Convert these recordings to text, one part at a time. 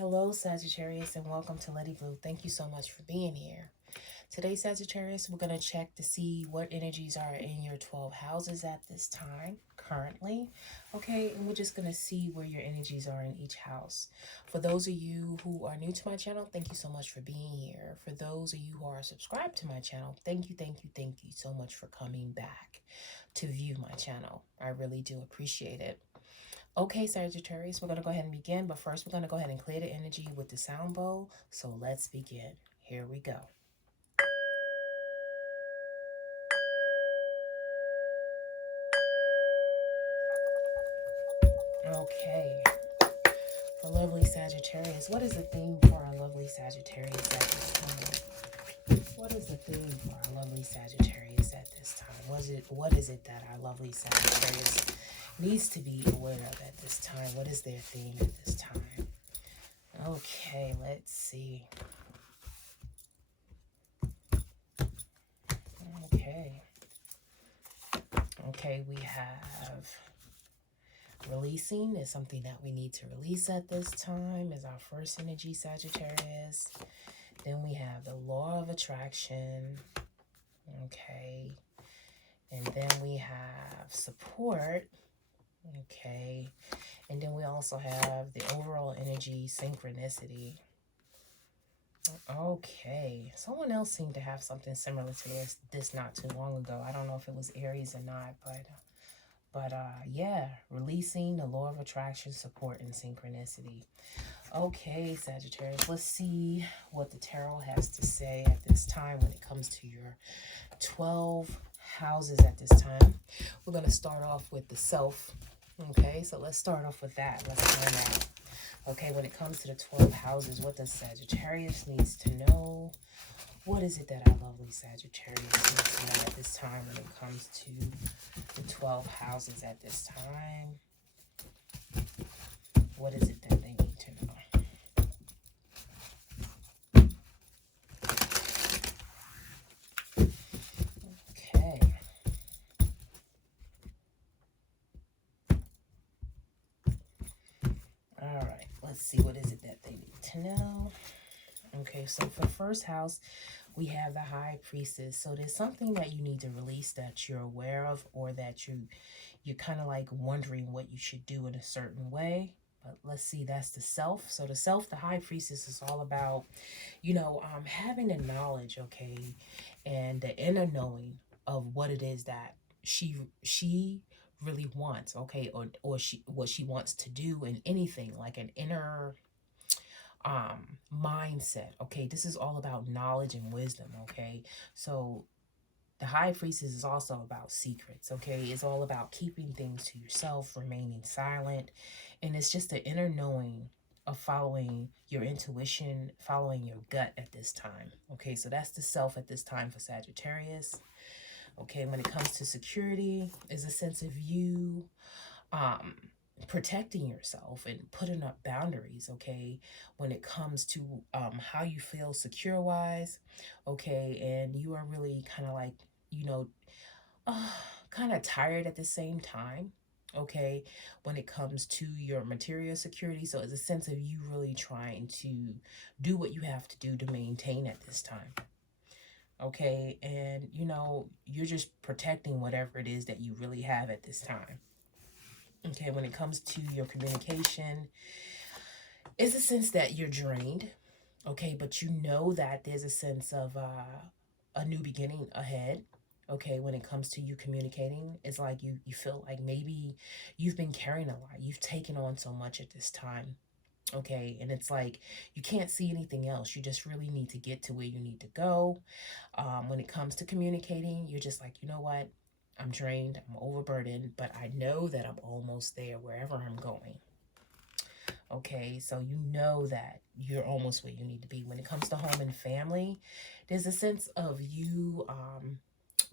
Hello, Sagittarius, and welcome to Letiblu. Thank you so much for being here. Today, Sagittarius, we're going to check to see what energies are in your 12 houses at this time, currently. Okay, and we're just going to see where your energies are in each house. For those of you who are new to my channel, thank you so much for being here. For those of you who are subscribed to my channel, thank you so much for coming back to view my channel. I really do appreciate it. Okay, Sagittarius, we're going to go ahead and begin, but first we're going to go ahead and clear the energy with the sound bowl. So let's begin. Here we go. Okay, for lovely Sagittarius, what is the theme for our lovely Sagittarius at this time? What is the theme for our lovely Sagittarius at this time? What is it that our lovely Sagittarius needs to be aware of at this time? What is their theme at this time? Okay, let's see. Okay, we have releasing is something that we need to release at this time is our first energy, Sagittarius. Then we have the law of attraction. Okay. And then we have support. Okay. And then we also have the overall energy, synchronicity. Okay, someone else seemed to have something similar to this not too long ago. I don't know if it was Aries or not, but yeah, releasing the law of attraction, support, and synchronicity. Okay, Sagittarius, let's see what the tarot has to say at this time when it comes to your 12 houses at this time. We're going to start off with the self. Okay, so let's start off with that. Let's find out. Okay, when it comes to the 12 houses, what does Sagittarius needs to know? What is it that our lovely Sagittarius needs to know at this time when it comes to the 12 houses at this time? What is it that they need to know? Okay. All right, let's see, what is it that they need to know? Okay, so for the first house, we have the High Priestess. So there's something that you need to release that you're aware of, or that you're kind of like wondering what you should do in a certain way. But let's see, that's the self. So the self, the High Priestess, is all about, having the knowledge, okay, and the inner knowing of what it is that she really wants, okay, or what she wants to do in anything, like an inner mindset. Okay, this is all about knowledge and wisdom. Okay, so the High Priestess is also about secrets. Okay, it's all about keeping things to yourself, remaining silent, and it's just the inner knowing of following your intuition, following your gut at this time. Okay, so that's the self at this time for Sagittarius. Okay, when it comes to security, is a sense of you protecting yourself and putting up boundaries, okay, when it comes to how you feel secure wise, okay, and you are really kind of like, kind of tired at the same time, okay, when it comes to your material security. So it's a sense of you really trying to do what you have to do to maintain at this time. Okay, and you're just protecting whatever it is that you really have at this time. Okay, when it comes to your communication, it's a sense that you're drained, okay, but you know that there's a sense of a new beginning ahead. Okay, when it comes to you communicating, it's like you feel like maybe you've been carrying a lot. You've taken on so much at this time. Okay, and it's like you can't see anything else. You just really need to get to where you need to go. When it comes to communicating, you're just like, you know what? I'm drained, I'm overburdened, but I know that I'm almost there wherever I'm going. Okay, so you know that you're almost where you need to be. When it comes to home and family, there's a sense of you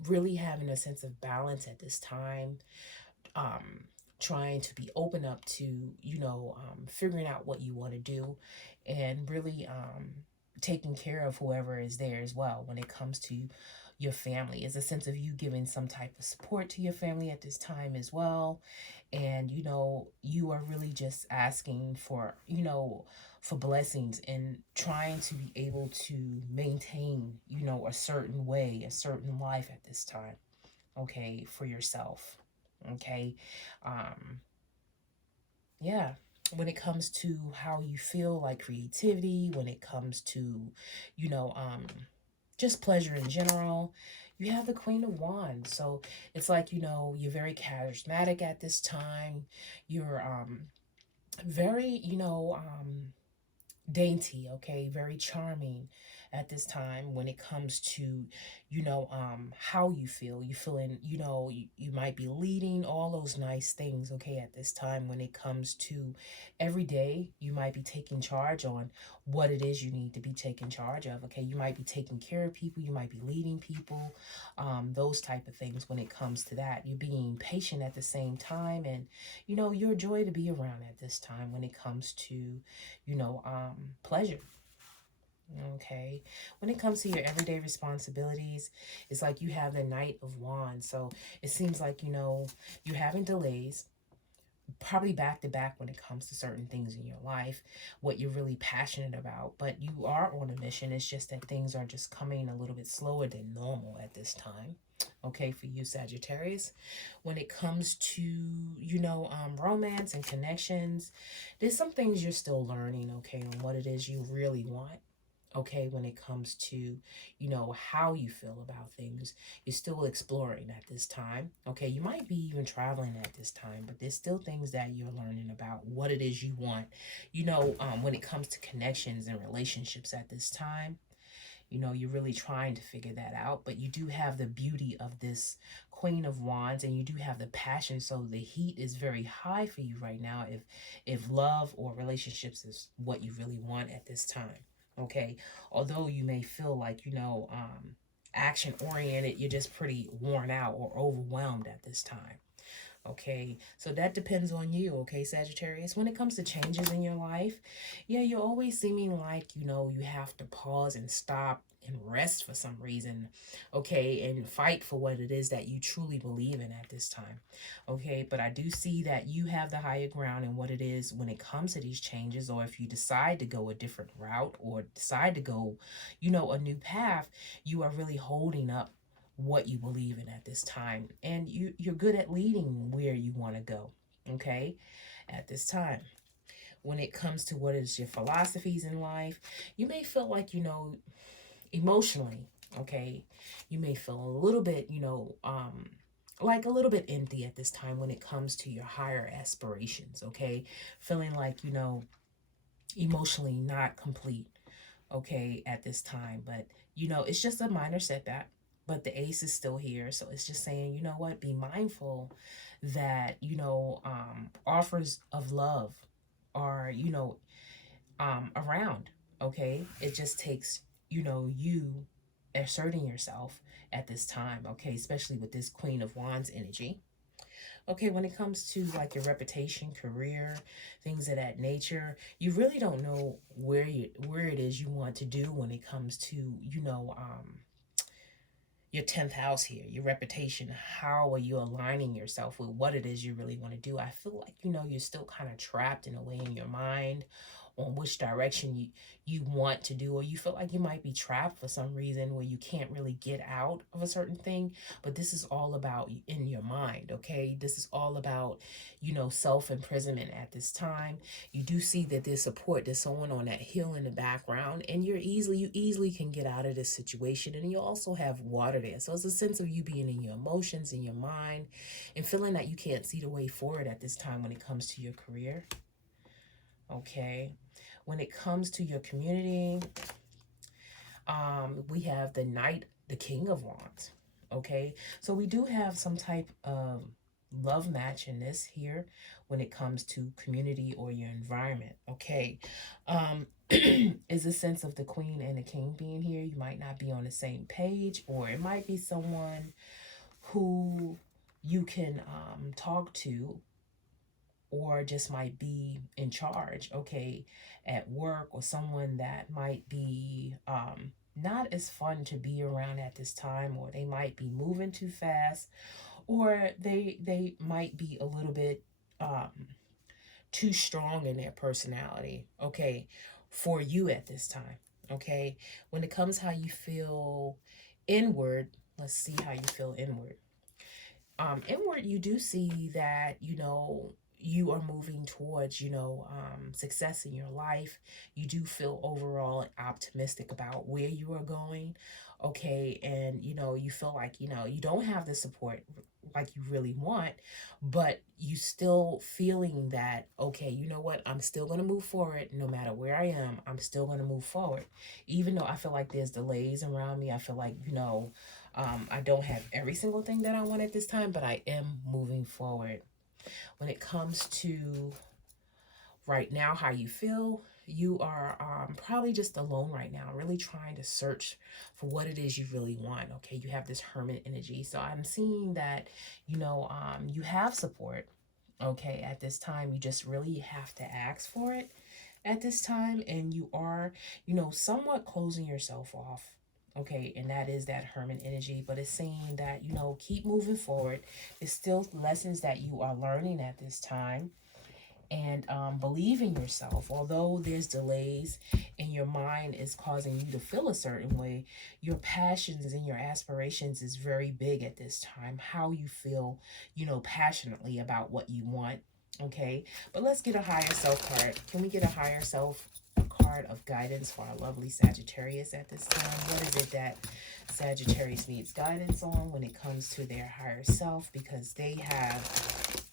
really having a sense of balance at this time. Trying to be open up to, figuring out what you want to do, and really taking care of whoever is there as well when it comes to, your family. It's a sense of you giving some type of support to your family at this time as well. And, you know, you are really just asking for, you know, for blessings and trying to be able to maintain, you know, a certain way, a certain life at this time, okay, for yourself, okay? Yeah, when it comes to how you feel, like creativity, when it comes to, you know, just pleasure in general, you have the Queen of Wands. So it's like, you know, you're very charismatic at this time. You're very, you know, dainty, okay, very charming at this time when it comes to, you know, how you feel. You feeling, you know, you might be leading, all those nice things, okay, at this time. When it comes to every day, you might be taking charge on what it is you need to be taking charge of, okay. You might be taking care of people, you might be leading people, those type of things. When it comes to that, you're being patient at the same time, and, you know, you're a joy to be around at this time when it comes to, you know, pleasure. Okay, when it comes to your everyday responsibilities, it's like you have the Knight of Wands. So it seems like, you know, you're having delays, probably back to back when it comes to certain things in your life, what you're really passionate about, but you are on a mission. It's just that things are just coming a little bit slower than normal at this time, okay, for you, Sagittarius. When it comes to, you know, romance and connections, there's some things you're still learning, okay, on what it is you really want, okay. When it comes to, you know, how you feel about things, you're still exploring at this time, okay. You might be even traveling at this time, but there's still things that you're learning about what it is you want, you know, when it comes to connections and relationships at this time. You know, you're really trying to figure that out, but you do have the beauty of this Queen of Wands, and you do have the passion. So the heat is very high for you right now if love or relationships is what you really want at this time, okay. Although you may feel like, you know, action oriented, you're just pretty worn out or overwhelmed at this time. Okay, so that depends on you, okay, Sagittarius. When it comes to changes in your life, yeah, you're always seeming like, you know, you have to pause and stop and rest for some reason, okay, and fight for what it is that you truly believe in at this time, okay. But I do see that you have the higher ground in what it is when it comes to these changes, or if you decide to go a different route or decide to go, you know, a new path, you are really holding up what you believe in at this time, and you're good at leading where you want to go, okay, at this time. When it comes to what is your philosophies in life, you may feel like, you know, emotionally, okay, you may feel a little bit, you know, like a little bit empty at this time when it comes to your higher aspirations, okay, feeling like, you know, emotionally not complete, okay, at this time. But, you know, it's just a minor setback, but the ace is still here. So it's just saying, you know what, be mindful that, you know, offers of love are, you know, around, okay. It just takes, you know, you asserting yourself at this time, okay, especially with this Queen of Wands energy. Okay, when it comes to like your reputation, career, things of that nature, you really don't know where it is you want to do when it comes to, you know, your 10th house here, your reputation. How are you aligning yourself with what it is you really want to do? I feel like, you know, you're still kind of trapped in a way in your mind on which direction you want to do, or you feel like you might be trapped for some reason where you can't really get out of a certain thing. But this is all about in your mind, okay? This is all about, you know, self-imprisonment at this time. You do see that there's support, there's someone on that hill in the background, and you easily can get out of this situation. And you also have water there, so it's a sense of you being in your emotions, in your mind, and feeling that you can't see the way forward at this time when it comes to your career, okay. When it comes to your community, we have the King of Wands, okay. So we do have some type of love match in this here when it comes to community or your environment, okay. Is a sense of the Queen and the King being here. You might not be on the same page, or it might be someone who you can talk to, or just might be in charge, okay, at work, or someone that might be not as fun to be around at this time, or they might be moving too fast, or they might be a little bit too strong in their personality, okay, for you at this time, okay? When it comes how you feel inward, let's see how you feel inward. Inward, you do see that, you are moving towards, success in your life. You do feel overall optimistic about where you are going, okay? And, you feel like, you don't have the support like you really want, but you still feeling that, okay, you know what? I'm still going to move forward no matter where I am. I'm still going to move forward. Even though I feel like there's delays around me, I feel like, I don't have every single thing that I want at this time, but I am moving forward. When it comes to right now, how you feel, you are probably just alone right now, really trying to search for what it is you really want. Okay, you have this hermit energy. So I'm seeing that, you have support. Okay, at this time, you just really have to ask for it at this time. And you are, somewhat closing yourself off. Okay, and that is that hermit energy, but it's saying that, keep moving forward. There's still lessons that you are learning at this time, and believe in yourself. Although there's delays and your mind is causing you to feel a certain way, your passions and your aspirations is very big at this time. How you feel, passionately about what you want. Okay, but let's get a higher self card. Can we get a higher self card of guidance for our lovely Sagittarius at this time? What is it that Sagittarius needs guidance on when it comes to their higher self? Because they have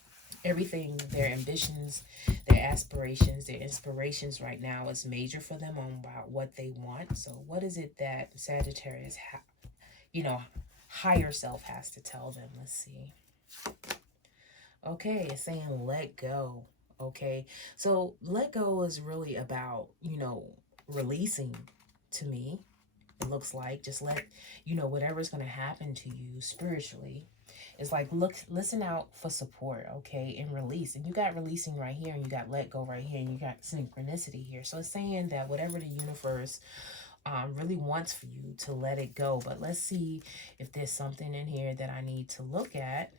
everything, their ambitions, their aspirations, their inspirations right now is major for them on about what they want. So what is it that Sagittarius, higher self has to tell them? Let's see. Okay, it's saying let go. Okay, so let go is really about, releasing to me. It looks like just let, whatever's going to happen to you spiritually. It's like, listen out for support, okay, and release. And you got releasing right here, and you got let go right here, and you got synchronicity here. So it's saying that whatever the universe really wants for you, to let it go. But let's see if there's something in here that I need to look at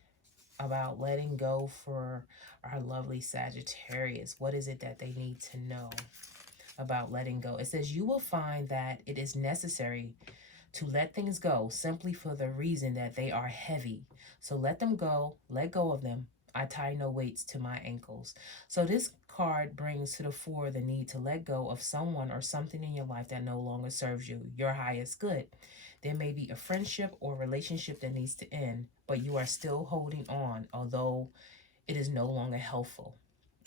about letting go for our lovely Sagittarius. What is it that they need to know about letting go? It says you will find that it is necessary to let things go simply for the reason that they are heavy. So let them go, let go of them. I tie no weights to my ankles. So this card brings to the fore the need to let go of someone or something in your life that no longer serves you, your highest good. There may be a friendship or relationship that needs to end, but you are still holding on, although it is no longer helpful.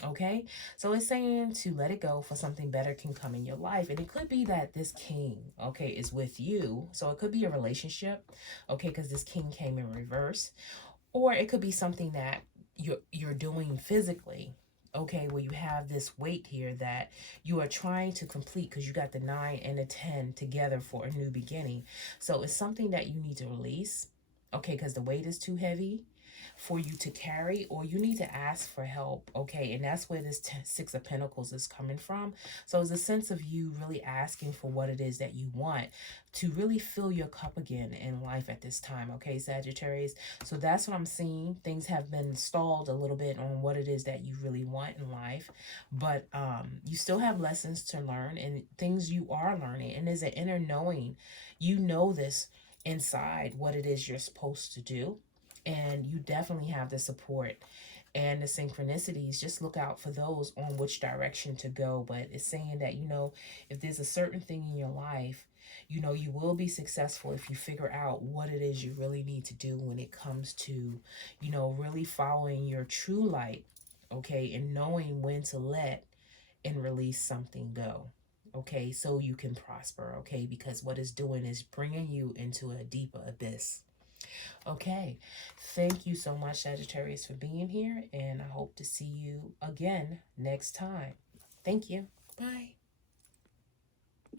Okay, so it's saying to let it go for something better can come in your life. And it could be that this king, okay, is with you. So it could be a relationship, okay, because this king came in reverse. Or it could be something that you're doing physically, okay, where you have this weight here that you are trying to complete because you got the 9 and the 10 together for a new beginning. So it's something that you need to release, okay, because the weight is too heavy for you to carry, or you need to ask for help, okay? And that's where this 6 of Pentacles is coming from. So it's a sense of you really asking for what it is that you want to really fill your cup again in life at this time, okay, Sagittarius? So that's what I'm seeing. Things have been stalled a little bit on what it is that you really want in life, but you still have lessons to learn and things you are learning, and there's an inner knowing. You know this inside, what it is you're supposed to do, and you definitely have the support and the synchronicities. Just look out for those on which direction to go. But it's saying that, if there's a certain thing in your life, you will be successful if you figure out what it is you really need to do when it comes to, really following your true light, okay, and knowing when to let and release something go. Okay, so you can prosper, okay, because what it's doing is bringing you into a deeper abyss. Okay, thank you so much, Sagittarius, for being here, and I hope to see you again next time. Thank you. Bye.